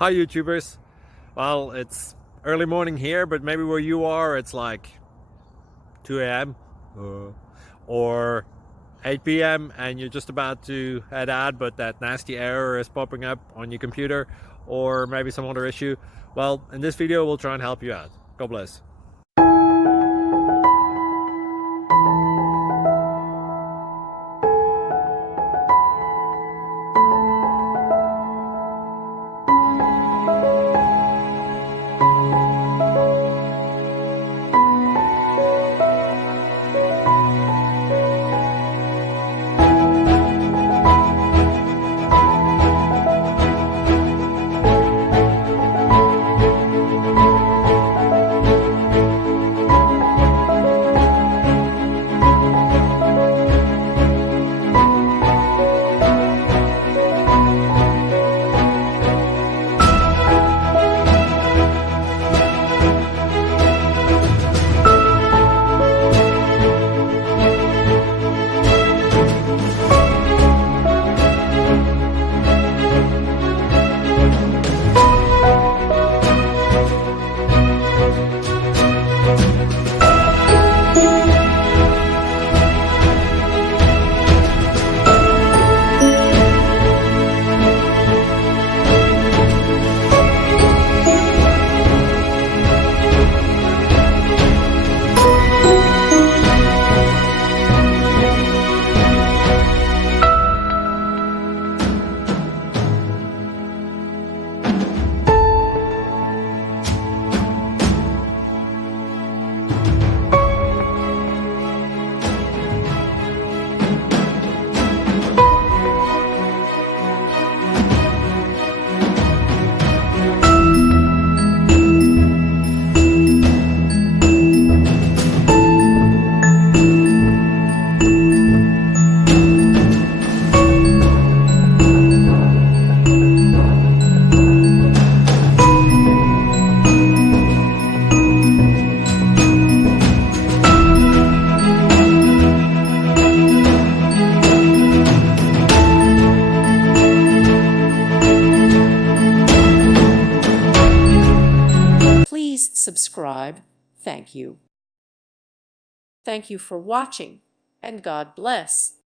Hi YouTubers. Well, it's early morning here, but maybe where you are it's like 2 a.m. or 8 p.m. and you're just about to head out, but that nasty error is popping up on your computer, or maybe some other issue. Well, in this video we'll try and help you out. God bless. Please subscribe. Thank you. Thank you for watching, and God bless.